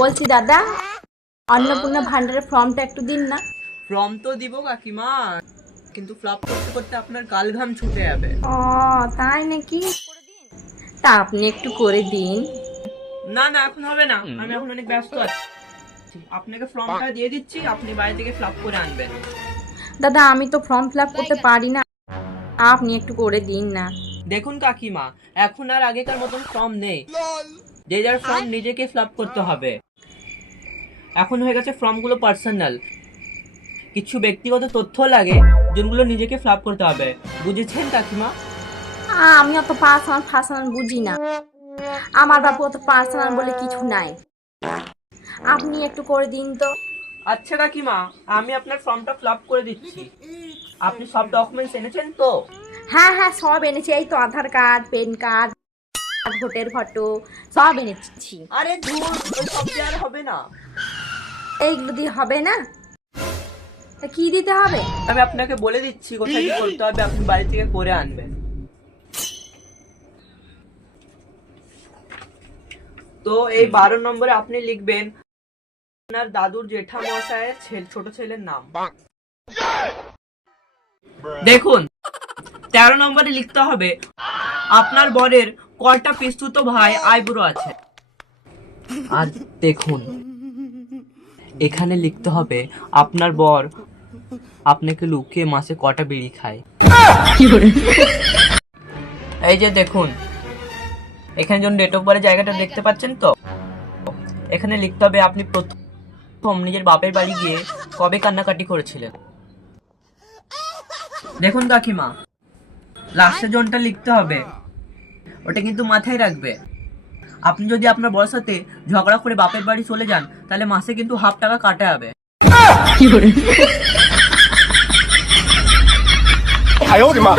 বলছি দাদা, অন্নপূর্ণা ভান্ডারের ফর্মটা একটু দিন না। ফর্ম তো দিব কাকিমা, কিন্তু ফ্লপ করতে করতে আপনার গাল ঘাম ছুটে যাবে। ও তাই নাকি? তা আপনি একটু করে দিন। না না, এখন হবে না, আমি এখন অনেক ব্যস্ত আছি। আপনাকে ফর্মটা দিয়ে দিচ্ছি, আপনি বাড়ি থেকে ফ্লপ করে আনবেন। দাদা আমি তো ফর্ম ফিল আপ করতে পারি না, আপনি একটু করে দিন না। দেখুন কাকিমা, এখন আর আগেকার মতন ফর্ম নেই, যে যার ফর্ম নিজেকে ফিল করতে হবে। এখন হয়ে গেছে ফর্মগুলো পার্সোনাল, কিছু ব্যক্তিগত তথ্য লাগে যেগুলো নিজেকে ফিল করতে হবে, বুঝেছেন কাকিমা? আমি অত পার্সোনাল বুঝি না, আমার বাবু অত পার্সোনাল বলে কিছু নাই, আপনি একটু করে দিন তো। আচ্ছা কাকিমা, আমি আপনার ফর্মটা ফিল করে দিচ্ছি। আপনি সব ডকুমেন্টস এনেছেন তো? হ্যাঁ হ্যাঁ সব এনেছি, এই তো আধার কার্ড, পেন কার্ড, ভোটের ফটো সব এনেছি। আরে ধুর, ওই সব দিয়ে আর হবে না। এইগুলো দিয়ে হবে না? তা কি দিতে হবে? আমি আপনাকে বলে দিচ্ছি কোথায় কি করতে হবে, আপনি বাড়ি থেকে করে আনবেন। তো এই 12 নম্বরে আপনি লিখবেন আপনার দাদুর জেঠামশায়ের ছোট ছেলের নাম। দেখুন 13 নম্বরে লিখতে হবে আপনার বরের কয়টা পিস্তুত ভাই আইবুড়ো আছে। আর দেখুন এখানে লিখতে হবে আপনার বর আপনাকে লুকিয়ে মাসে কটা বিড়ি খায়। এই যে দেখুন, এখানে যখন ডেট অফ বার্থের জায়গাটা দেখতে পাচ্ছেন তো, এখানে লিখতে হবে আপনি প্রথম নিজের বাপের বাড়ি গিয়ে কবে কান্নাকাটি করেছিলেন। দেখুন কাকিমা, লাস্টের জনটা লিখতে হবে, ওটা কিন্তু মাথায় রাখবে। আপনি যদি আপনার বড় সাথে ঝগড়া করে বাপের বাড়ি চলে যান, তাহলে মাসে কিন্তু হাফ টাকা কাটা যাবে। 哎呦我的妈！